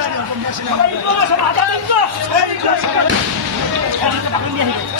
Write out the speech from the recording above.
哎哥，上马！哎哥，哎哥，上马！